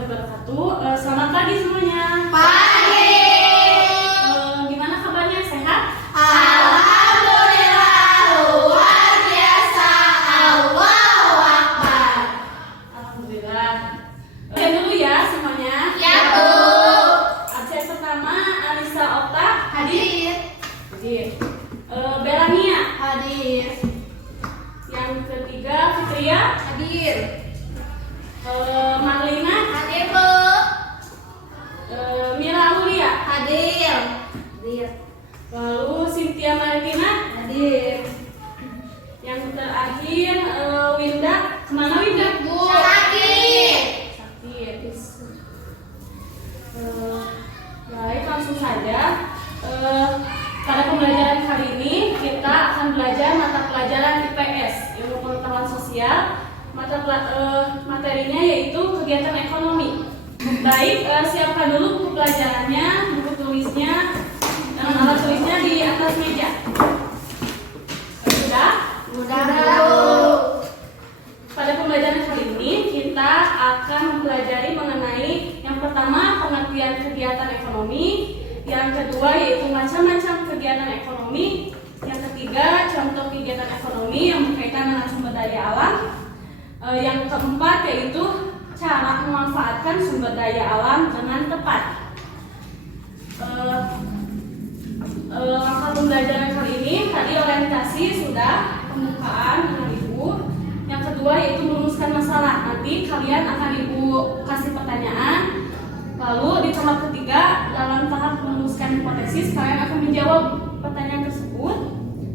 warahmatullahi wabarakatuh. Selamat pagi semuanya. Pagi. Gimana kabarnya? Sehat? Alhamdulillah, luar biasa. Allahu Akbar. Alhamdulillah. Lihat dulu ya semuanya. Ya, Bu. Absen pertama Alisa Okta Hadir. hadir. Belania. Hadir. Yang ketiga Fitria. Hadir. Marlina. Hadir, Bu. Mira Aulia. Hadir. Hadir. Lalu Cynthia Maritina. Hadir. Yang terakhir Winda. Kemana Winda? Bu. Sakit. Sakit. Baik, langsung saja. Pada pembelajaran kali ini kita akan belajar mata pelajaran IPS, ilmu pengetahuan sosial. Materinya yaitu kegiatan ekonomi. Baik, siapkan dulu buku pelajarannya, buku tulisnya, dan alat tulisnya di atas meja. Sudah? Mudah, Bu. Pada pembelajaran kali ini kita akan mempelajari mengenai yang pertama pengertian kegiatan ekonomi, yang kedua yaitu macam-macam kegiatan ekonomi, yang ketiga contoh kegiatan ekonomi yang berkaitan dengan sumber daya alam, yang keempat yaitu cara memanfaatkan sumber daya alam dengan tepat. Langkah pembelajaran kali ini tadi orientasi sudah, pembukaan dengan Ibu. Yang kedua yaitu merumuskan masalah. Nanti kalian akan Ibu kasih pertanyaan. Lalu di tahap ketiga dalam tahap merumuskan hipotesis kalian akan menjawab pertanyaan tersebut.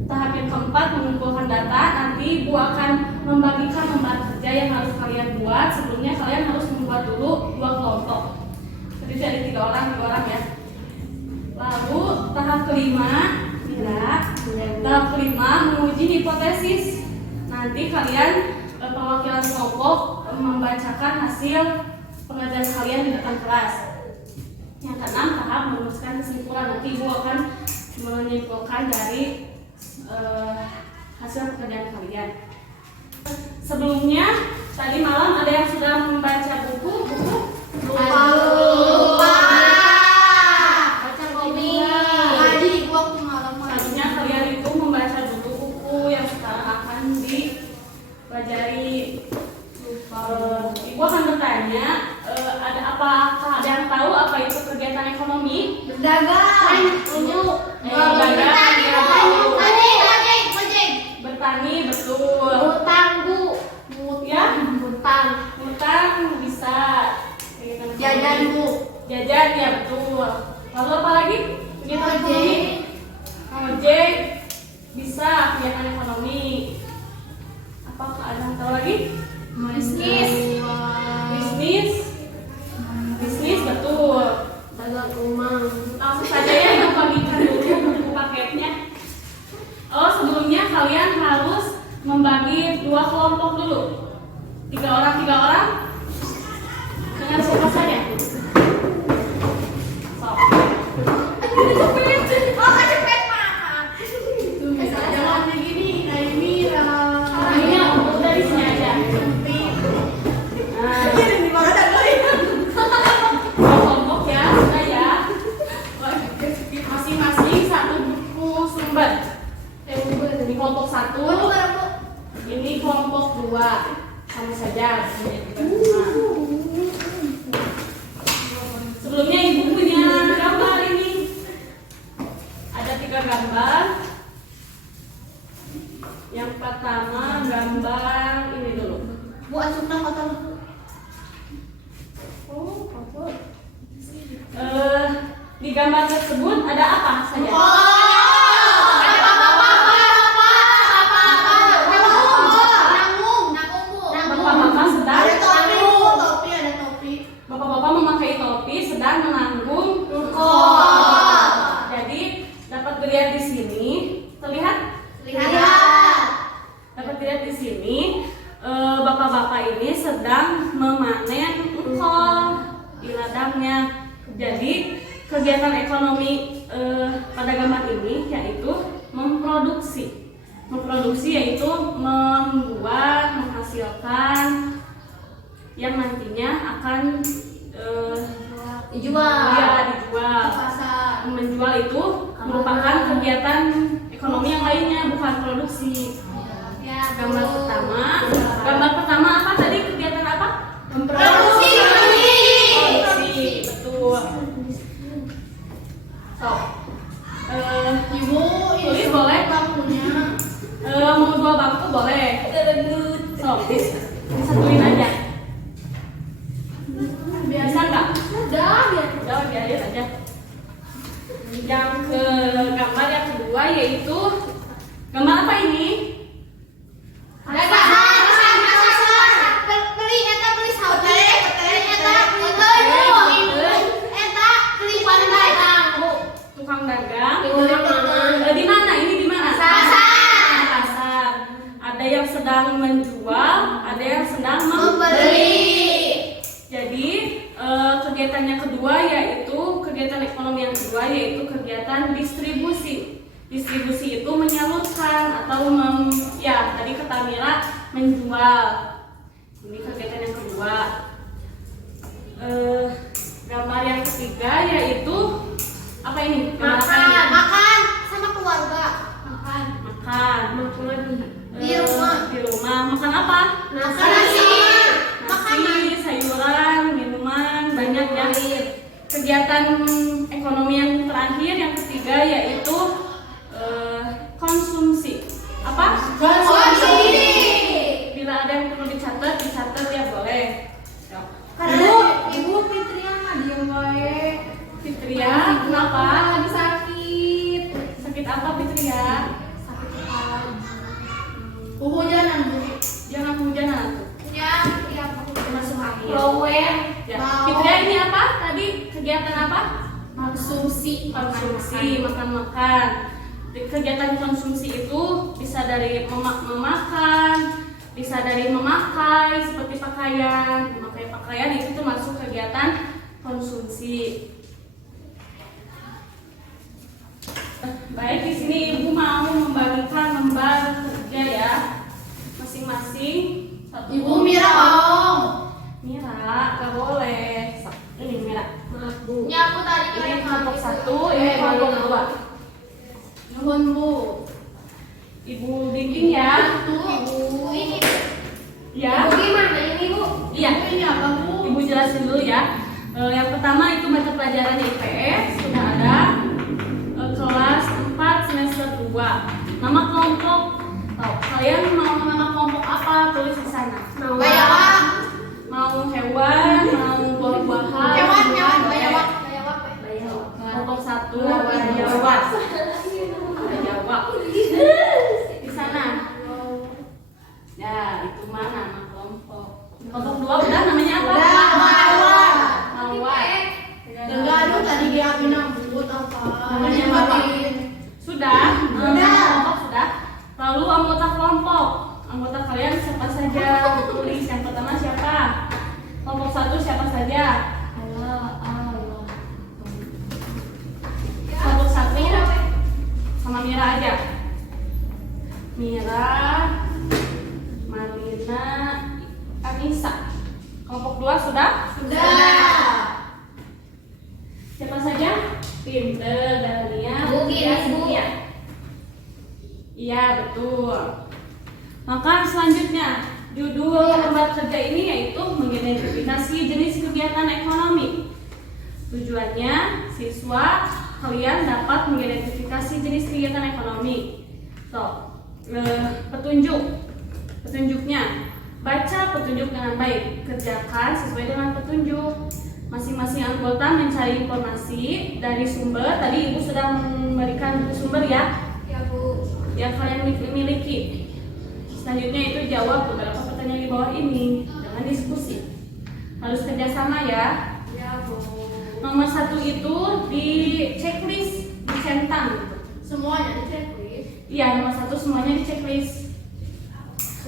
Tahap yang keempat mengumpulkan data. Nanti Ibu akan membagikan lembar kerja yang harus kalian buat. Sebelumnya kalian harus membuat dulu 2 kelompok. Jadi ada 3 orang ya. Lalu tahap kelima, tahap kelima menguji hipotesis. Nanti kalian perwakilan kelompok membacakan hasil pengajaran kalian di depan kelas. Yang keenam tahap merumuskan kesimpulan. Nanti Ibu akan menyimpulkan dari hasil pekerjaan kalian. Sebelumnya tadi malam ada yang sudah membaca buku? Lupa. Baca komik. Tadi waktu malam. Seharusnya kalian itu membaca dulu buku yang sekarang akan dipelajari. Ibu akan bertanya, ada apakah ada yang tahu apa itu kegiatan ekonomi? Berdagang. Unjuk. Bertani, betul. Utang, Bu. Ya? Utang. Utang bisa. Kegiatan ekonomi. Jajan, Bu. Jajan, ya betul. Lalu apa lagi? Kegiatan Ojek. ekonomi. Ojek bisa kegiatan ekonomi. Apakah ada yang tahu lagi? Bisnis. Bisnis betul. Dagang rumah. Langsung saja ya Ibu bagikan dulu buku paketnya. Sebelumnya kalian harus membagi 2 kelompok dulu. 3 orang. Dengan siapa saja? Sok. Jangan begini, Naimira. Orangnya udah di sini aja. Nah, 2 kelompok ya, sudah ya. Masing-masing 1 buku sumber. Ini kelompok 1, ini kelompok 2. Sama saja. Sebelumnya Ibu punya gambar ini. Ada 3 gambar. Yang pertama gambar ini dulu. Bu, asupna foto. Di gambar tersebut ada apa saja? Bapak-bapak sedang Bapak-bapak memakai topi sedang menanggung Jadi dapat dilihat di sini, terlihat? Dapat dilihat di sini, bapak-bapak ini sedang memanen engkol di ladangnya. Jadi kegiatan ekonomi pada gambar ini yaitu memproduksi. Memproduksi yaitu membuat, menghasilkan yang nantinya akan melakukan kegiatan ekonomi yang lainnya, bukan produksi. Gambar pertama apa tadi, kegiatan apa? Produksi. Betul. So, Ibu, tulis boleh? bangkunya. Mau 2 bangku boleh. So, disatuin aja. Bisa nggak? Udah biarin aja. Yang ke gambar yang kedua yaitu gambar apa ini? Tukang dagang. Di mana? Ini di mana? Pasar. Ada yang sedang menjual, ada yang sedang membeli. Jadi kegiatannya kedua yaitu kegiatan ekonomi yang kedua yaitu kegiatan distribusi. Distribusi itu menyalurkan atau tadi kata Mira menjual. Ini kegiatan yang kedua. Gambar yang ketiga yaitu apa ini? Makan sama keluarga. Makan. Di rumah. Di rumah. Makan apa? Nasi. Nasi, sayuran, minuman, banyak ya. Kegiatan ekonomi yang terakhir yang ketiga yaitu konsumsi. Apa? Konsumsi. Bila ada yang perlu dicatat ya boleh. Ibu Fitria mah diem wae. Fitria, kenapa? Lagi sakit. Sakit apa Fitria? Sakit kepala. Kehujanan, Bu. Jangan hujanan tuh. Ya, Masuk angin. Blower. Ya. Fitria ini apa? Tadi kegiatan apa? Konsumsi. Makan. Kegiatan konsumsi itu bisa dari memakan, bisa dari memakai seperti pakaian. Memakai pakaian itu termasuk kegiatan konsumsi. Baik, di sini Ibu mau membagikan lembar kerja ya, masing-masing. Ibu Mira mau. Mira, gak boleh. Ini Mira. Maaf, Bu. Ya, aku tadi Ini kelompok 1, ini kelompok 2. Nuhun, Bu. Ibu bimbing ya. Ibu, ini. Ya. Ibu gimana ini, Bu? Iya. Ini apa, Bu? Ibu jelasin dulu ya. Yang pertama itu mata pelajaran IPS sudah ada. Kelas 4 semester 2. Nama kelompok. Kalian mau nama kelompok apa? Tulis di sana. Bayawak. Mau hewan, mau buah-buahan. Bayawak. Kelompok 1 bayawak. Bayawak. Di sana. Ya, itu mana nama kelompok? Kelompok 2 udah namanya apa? Mawar. Mawar. Tadi dia binambut apa? Namanya apa? Sudah? Kelompok sudah. Lalu anggota kelompok. Anggota kalian siapa saja? Tulis yang pertama siapa? Kelompok 1 siapa saja? Kelompok 1 sama Mira aja. Mira, Marina, Anissa. Kelompok 2 sudah? Siapa saja? Pinter, Dania, Cynthia. Iya, betul. Maka selanjutnya, judul lembar kerja ini yaitu mengidentifikasi jenis kegiatan ekonomi. Tujuannya, siswa kalian dapat mengidentifikasi jenis kegiatan ekonomi. Petunjuknya, baca petunjuk dengan baik, kerjakan sesuai dengan petunjuk. Masing-masing anggota mencari informasi dari sumber. Tadi Ibu sudah memberikan sumber ya, yang kalian miliki. Selanjutnya itu jawab beberapa pertanyaan di bawah ini dengan diskusi. Harus kerjasama ya. Nomor 1 itu di checklist, dicentang gitu. Semuanya di checklist. Iya, nomor 1 semuanya di checklist.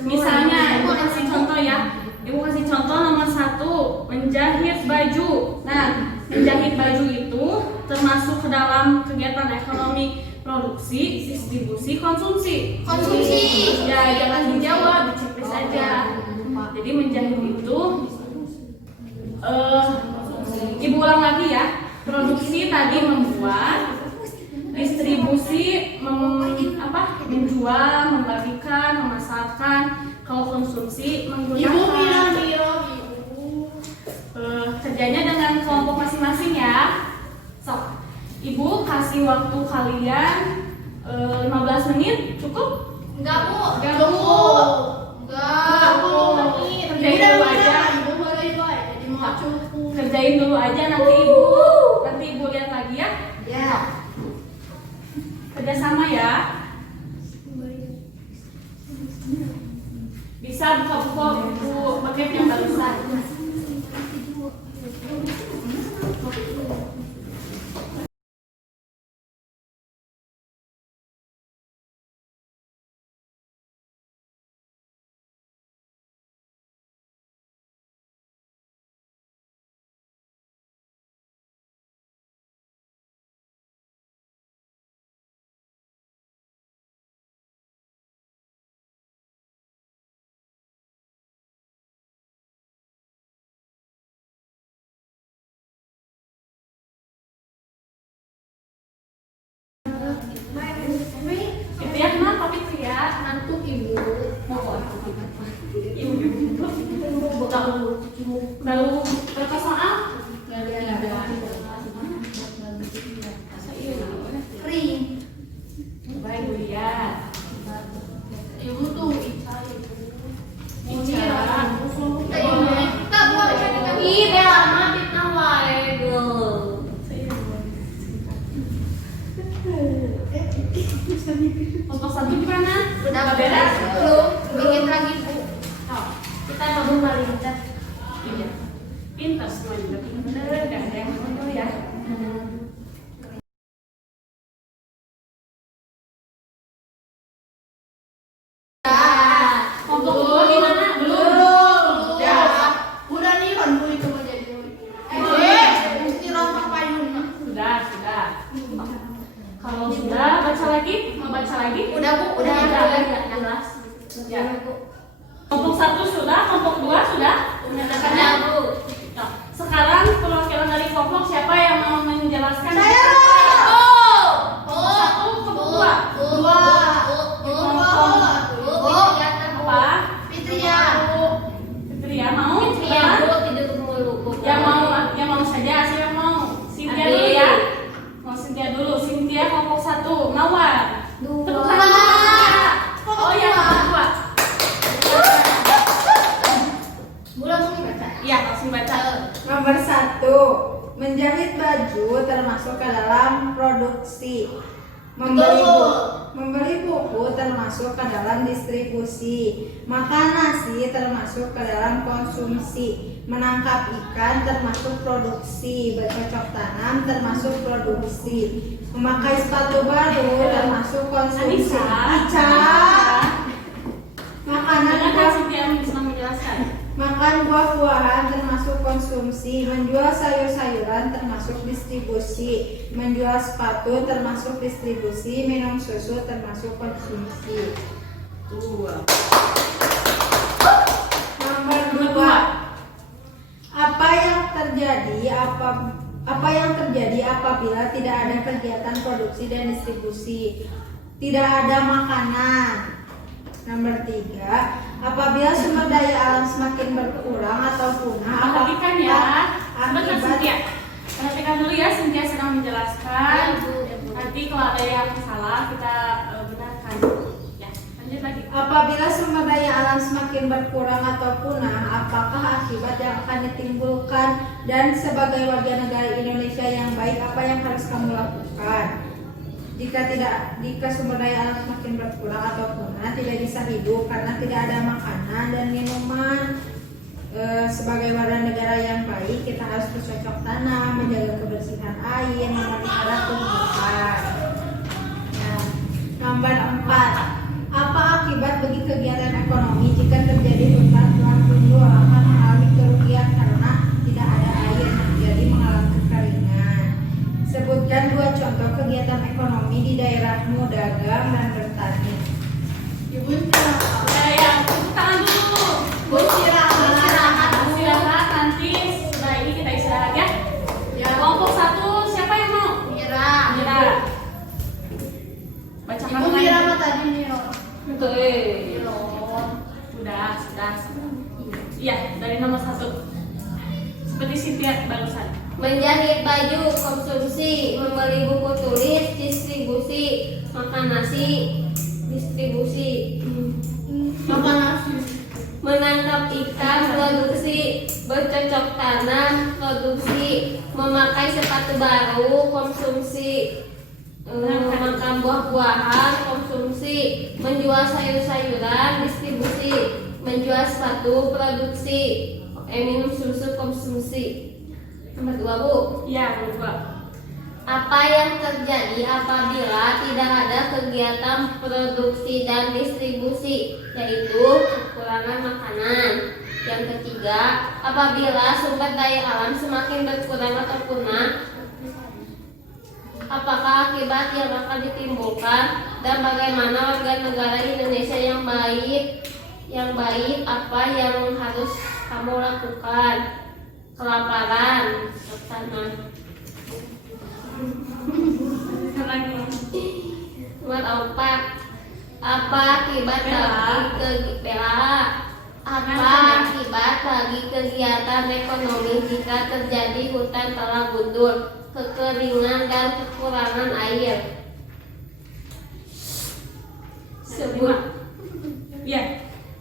Misalnya Ibu kasih contoh ya. Ibu kasih contoh nomor 1, menjahit baju. Nah, menjahit baju itu termasuk ke dalam kegiatan ekonomi produksi, distribusi, konsumsi. Ya, jangan dijawab, diceklis aja. Jadi menjahit itu Ibu ulang lagi ya. Produksi tadi membuat, Distribusi menjual, membagikan, memasarkan. Kalau konsumsi menggunakan. Kerjanya dengan kelompok masing-masing ya. Sok, Ibu kasih waktu kalian 15 menit cukup? Enggak, Bu. Enggak, Bu. Bu. Enggak, Bu. Kerjain dulu aja. Ibu boleh, Boy. Jadi mau cukup. Kerjain dulu aja nanti Ibu lihat lagi ya. Ya. Kerjasama ya. Bisa buka-buka buku paket yang barusan. Itu ya kenapa Fitri ya? Ngantuk, Ibu. Baru berapa soal? Kering. Coba Ibu lihat. Ibu tuh Ica, Ibu. Ica. Kita buat ih bela mah fitnah wae, Kelompok satu gimana? Udah beres? belum? Bikin lagi, Bu. Kita baru kali kita. Iya. Pintar semua juga pintar. Gak ada yang bodoh ya. Kelompok kedua gimana? Belum. Ya. Udah nih kan Bu itu mau jadi. Mesti rompang payung. Sudah. Kalau sudah baca lagi, mau baca lagi? Udah, Bu, udah jelas. Ya. Kelompok satu sudah, kelompok dua sudah. Menyatakan ya, Bu. Nah, sekarang perwakilan dari kelompok siapa yang mau menjelaskan? Saya. Kelompok satu, kelompok dua. Apa? Fitria. Fitria mau? Yang mau saja, siapa yang mau? Cynthia dulu ya. Mau Cynthia dulu. Cynthia kelompok satu. Mawar. Tepuk tangan. Oh ya, dua. Bu langsung baca. Iya, langsung baca. Nomor 1, menjahit baju termasuk ke dalam produksi. Membeli buku termasuk ke dalam distribusi. Makan nasi termasuk ke dalam konsumsi. Menangkap ikan termasuk produksi. Bercocok tanam termasuk produksi. Memakai sepatu baru termasuk konsumsi. Anissa. Makanan Kan buah Cynthia bisa menjelaskan. Makan buah-buahan termasuk konsumsi, menjual sayur-sayuran termasuk distribusi, menjual sepatu termasuk distribusi, minum susu termasuk konsumsi. Nomor 2. Apa yang terjadi apabila tidak ada kegiatan produksi dan distribusi? Tidak ada makanan. Nomor 3, apabila sumber daya alam semakin berkurang atau punah, Perhatikan ya. Sebentar akibat Cynthia. Perhatikan dulu ya, Cynthia sedang menjelaskan. Ya, Bu. Nanti kalau ada yang salah kita benarkan. Ya, lanjut lagi. apabila sumber daya alam semakin berkurang atau punah, apakah akibat yang akan ditimbulkan, dan sebagai warga negara Indonesia yang baik, apa yang harus kamu lakukan? Jika sumber daya alam semakin berkurang atau punah, tidak bisa hidup karena tidak ada makanan dan minuman. Sebagai warga negara yang baik, kita harus bercocok tanam, menjaga kebersihan air, memelihara tumbuhan. Nah, nomor 4, apa akibat bagi kegiatan ekonomi jika terjadi hutan tunduk akan mengalami kerugian karena tidak ada air, menjadi mengalami kekeringan. Sebutkan 2 contoh kegiatan ekonomi di daerahmu, dagang dan bertani. Ibu istirahat. Ya, tepuk tangan dulu. Bu istirahat. Istirahat, nanti setelah ini kita istirahat ya. Ya. Kelompok satu siapa yang mau? Mira. Mira. menjahit baju, konsumsi, membeli buku tulis, distribusi, makan nasi, distribusi, Makan nasi. menangkap ikan, produksi, bercocok tanam, produksi, memakai sepatu baru, konsumsi, makan buah-buahan, konsumsi, menjual sayur-sayuran, distribusi, menjual sepatu, produksi, minum susu, konsumsi. Nomor 2, Bu. Ya, nomor 2. Apa yang terjadi apabila tidak ada kegiatan produksi dan distribusi, yaitu kekurangan makanan. Yang ketiga, apabila sumber daya alam semakin berkurang atau punah, apakah akibat yang akan ditimbulkan dan bagaimana warga negara Indonesia yang baik apa yang harus kamu lakukan? Kelaparan, sana. Nomor 4. Apa akibat bagi kegiatan ekonomi jika terjadi hutan telah gundul, kekeringan dan kekurangan air?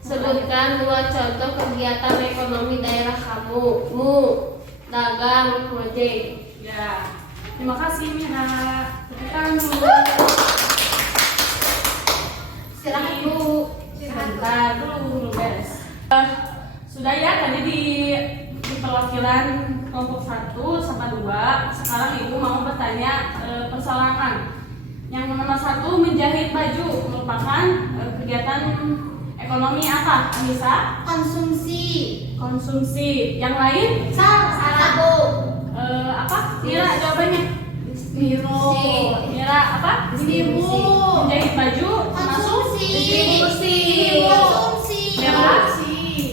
Sebutkan 2 contoh kegiatan ekonomi daerah kamu. Dagang, ngojek. Ya. Terima kasih Mira. Tekan dulu. Silakan Bu. Sebentar dulu beres. Sudah ya tadi di perwakilan kelompok 1 sama 2. Sekarang Ibu mau bertanya persoalan. Yang nomor 1, menjahit baju merupakan kegiatan ekonomi apa? Anissa? Konsumsi. Yang lain? Salah Bu. Apa? Mira jawabannya? Mira apa? Menjahit baju masuk distribusi. Bella?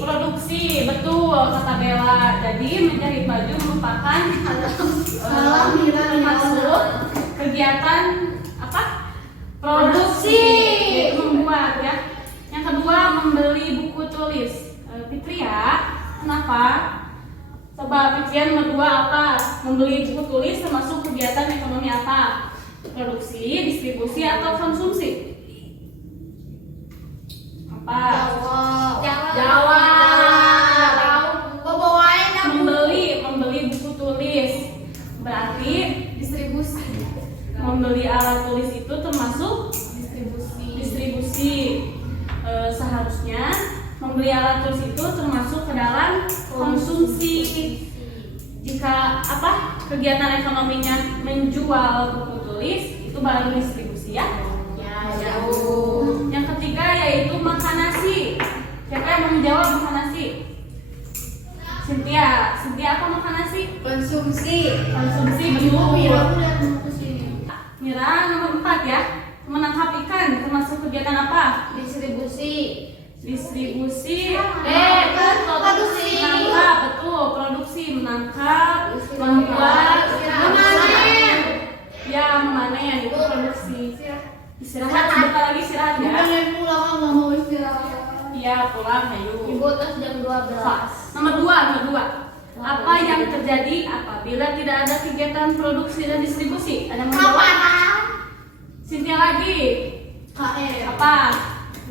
Produksi. Betul kata Bella. Jadi menjahit baju merupakan termasuk kegiatan apa? Produksi. Yaitu membuat ya. Yang kedua, membeli buku tulis. Fitri ya, kenapa? Coba Fitri nomor 2 apa? Membeli buku tulis termasuk kegiatan ekonomi apa? Produksi, distribusi, atau konsumsi? Apa? Jawab. Membeli buku tulis berarti distribusi. Membeli alat tulis itu termasuk distribusi. Seharusnya membeli alat tulis itu termasuk ke dalam konsumsi. Jika apa kegiatan ekonominya menjual buku tulis, itu baru distribusi ya. Yang ketiga yaitu makan nasi. Siapa yang mau menjawab makan nasi? Cynthia apa makan nasi? Konsumsi. Betul. Mira nomor 4 ya. Menangkap ikan termasuk kegiatan apa? Distribusi. Produksi. Menangkap. Betul, produksi, menangkap, membuat, Memanen. ya memanen itu produksi. Istirahat sebentar lagi istirahat ya. Iya pulang ayo. Ibu terus jam 12. Nomor 2. Apa yang terjadi apabila tidak ada kegiatan produksi dan distribusi? Ada yang mau jawab? Cynthia lagi.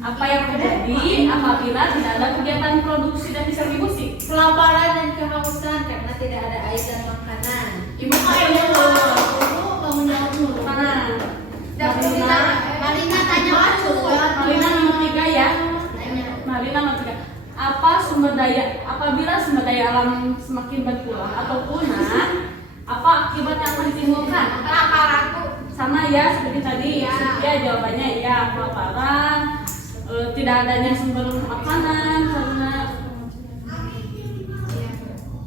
Apa yang terjadi apabila tidak ada kegiatan produksi dan distribusi? Kelaparan dan kehausan karena tidak ada air dan makanan. Ibu Marina tanya masuk. Marina nomor 3 ya. Marina nomor 3. Apabila sumber daya alam semakin berkurang atau punah, apa akibat yang akan ditimbulkan? Sama ya seperti tadi. Ya jawabannya ya kelaparan. Tidak adanya sumber makanan karena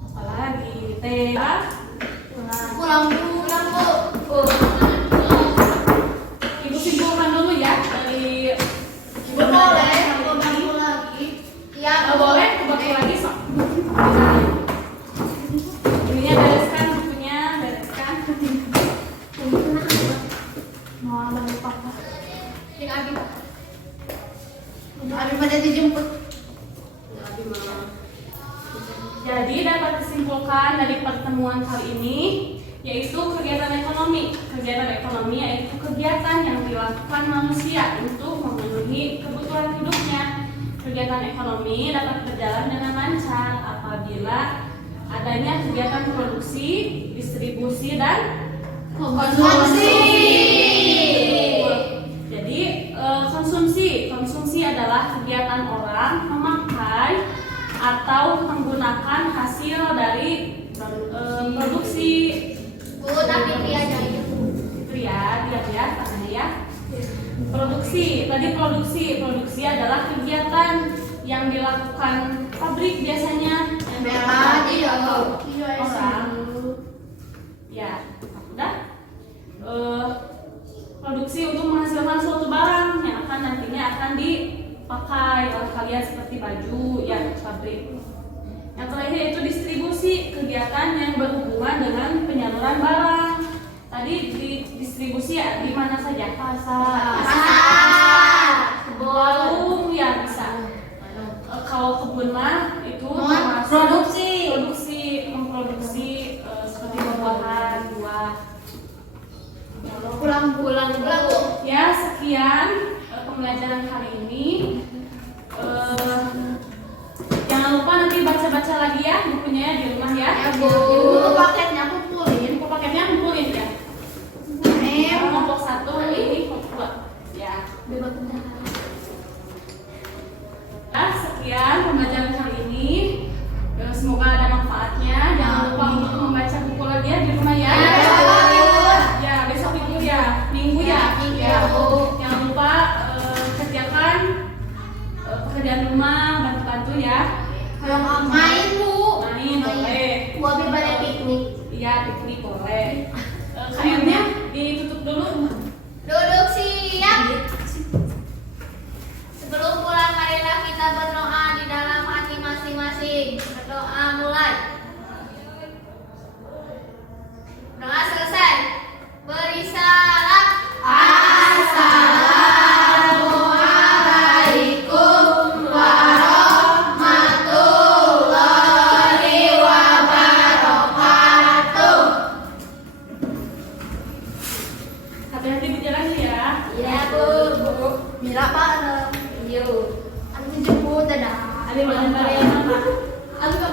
apalagi Pulang Bu. Ibu simpulkan dulu ya dari Boleh lagi. Ya boleh coba lagi sok. Ininya bereskan bukunya bereskan. Mau lupa apa? Abi pada dijemput. Jadi dapat disimpulkan dari pertemuan kali ini ini yaitu kegiatan ekonomi. Kegiatan ekonomi yaitu kegiatan yang dilakukan manusia untuk memenuhi kebutuhan hidupnya. Kegiatan ekonomi dapat berjalan dengan lancar apabila adanya kegiatan produksi, distribusi, dan Konsumsi. Jadi konsumsi adalah kegiatan orang memakai atau menggunakan hasil dari produksi. Bu, tapi dia aja itu. Itu ya, diam tangannya ya. Produksi adalah kegiatan yang dilakukan pabrik biasanya yang dilakukan orang. Ya, udah. Produksi untuk menghasilkan suatu barang yang nantinya akan dipakai oleh kalian seperti baju ya pabrik. Yang terakhir itu distribusi, kegiatan yang berhubungan dengan penyaluran barang. Tadi distribusi ya, di mana saja? Pasar, warung ya bisa. Kalau kebun mah itu termasuk memproduksi seperti buah-buahan, buah. Pulang. Ya, sekian pembelajaran kali ini. Jangan lupa nanti baca-baca lagi ya bukunya di rumah ya. Bu, paketnya kumpulin. Paketnya kumpulin ya. Kelompok 1 hari ini kelompok 2. Ya. Sekian pembelajaran kali ini. Semoga ada manfaatnya. Jangan lupa untuk membaca buku lagi ya di rumah ya. Ya, besok minggu ya. Minggu ya. Jangan lupa kerjakan pekerjaan rumah, bantu-bantu ya. Kalau main, Bu. Main boleh. Bu, abi balik piknik. Iya, piknik boleh. KM-nya ditutup dulu. Duduk siap. Sebelum pulang, marilah kita berdoa di dalam hati masing-masing. Berdoa mulai. Doa selesai. Beri salam. Assalamualaikum warahmatullahi wabarakatuh. Hati-hati di jalan ya. Ya, Bu. Mira bareng. Yuk. Aku jemput, dadah. Ada makan bareng apa? Aku ke